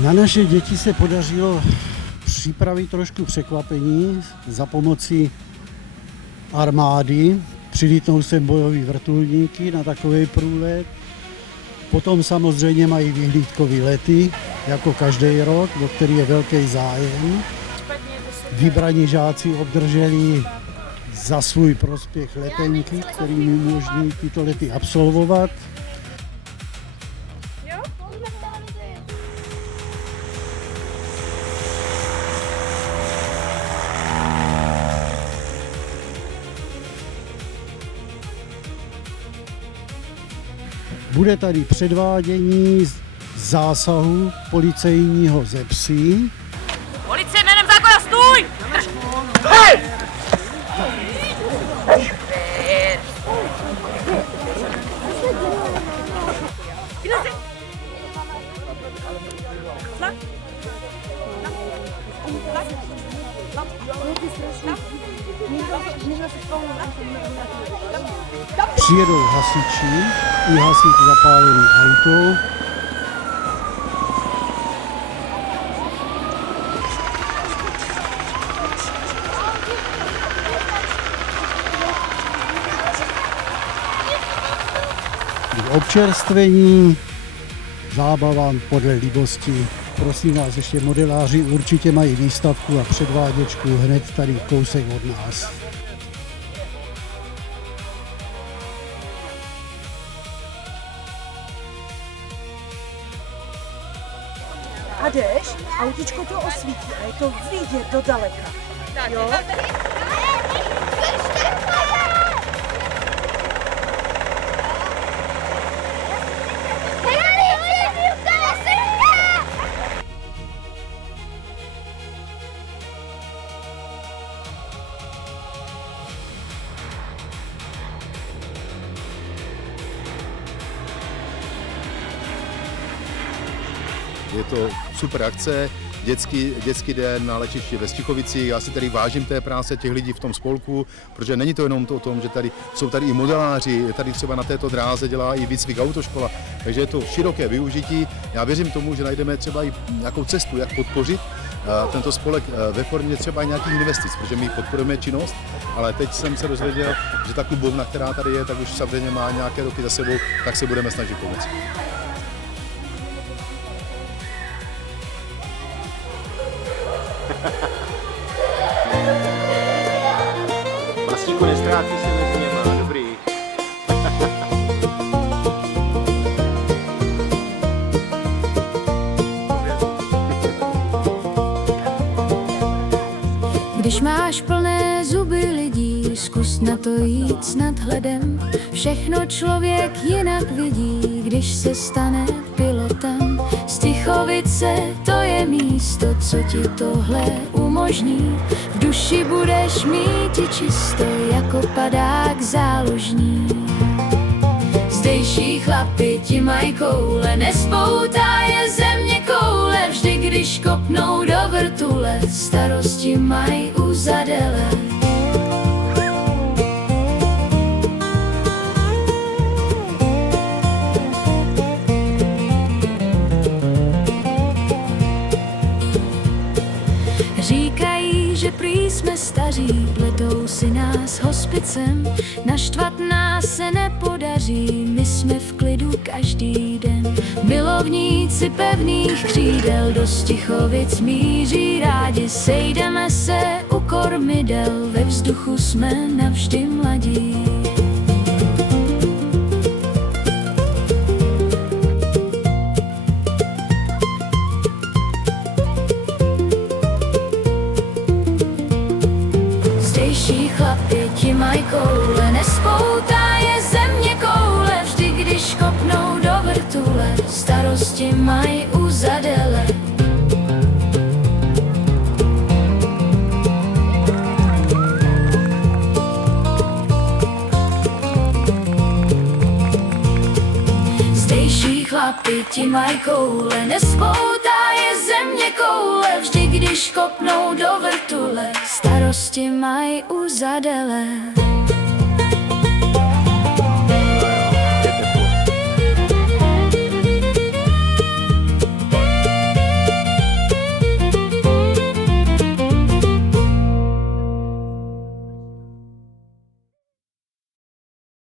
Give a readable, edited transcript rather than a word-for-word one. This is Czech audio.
Na naše děti se podařilo připravit trošku překvapení za pomoci armády. Přilítnou sem bojový vrtulníky na takový průlet. Potom samozřejmě mají vyhlídkový lety, jako každý rok, o který je velký zájem. Vybraní žáci obdrželi za svůj prospěch letenky, které jim umožní tyto lety absolvovat. Bude tady předvádění zásahu policejního ze psí. Policie jménem zákona, stůj! Hej! Přijedou hasiči, uhasit zapálené auto. K občerstvení, zábavám podle libosti. Prosím vás, ještě modeláři určitě mají výstavku a předváděčku hned tady kousek od nás. A jdeš, autičko to osvítí a je to vidět do daleka. Jo? Je to super akce, dětský den na letišti ve Stichovicích. Já si tady vážím té práce těch lidí v tom spolku, protože není to jenom to o tom, že tady jsou tady i modeláři, tady třeba na této dráze dělá i výcvik autoškola, takže je to široké využití. Já věřím tomu, že najdeme třeba i nějakou cestu, jak podpořit tento spolek ve formě třeba i nějakých investic, protože my podporujeme činnost, ale teď jsem se dozvěděl, že ta klubovna, která tady je, tak už samozřejmě má nějaké roky za sebou, tak se budeme snažit pomoct. Masíku nestrácí se mezi něma, dobrý. Když máš plné zuby lidí, zkus na to jít s nadhledem. Všechno člověk jinak vidí, když se stane pilotem. Stichovice, to je místo, co ti tohle umožní. V duši budeš mít i čisto, jako padák záložní. Zdejší chlapi ti mají koule, nespoutá je země koule. Vždy, když kopnou do vrtule, starosti mají u zadele. Říkají, že prý jsme staří, pletou si nás hospicem. Naštvat nás se nepodaří, my jsme v klidu každý den. Milovníci pevných křídel do Stichovic míří, rádi sejdeme se u kormidel. Ve vzduchu jsme navždy mladí. Chlapi ti mají koule, nespoutá je země koule. Vždy, když kopnou do vrtule, starosti mají u zadele. Zdejší chlapi ti mají koule, nespoutá je země koule, vždy když kopnou do vrtule, starosti mají u zadele.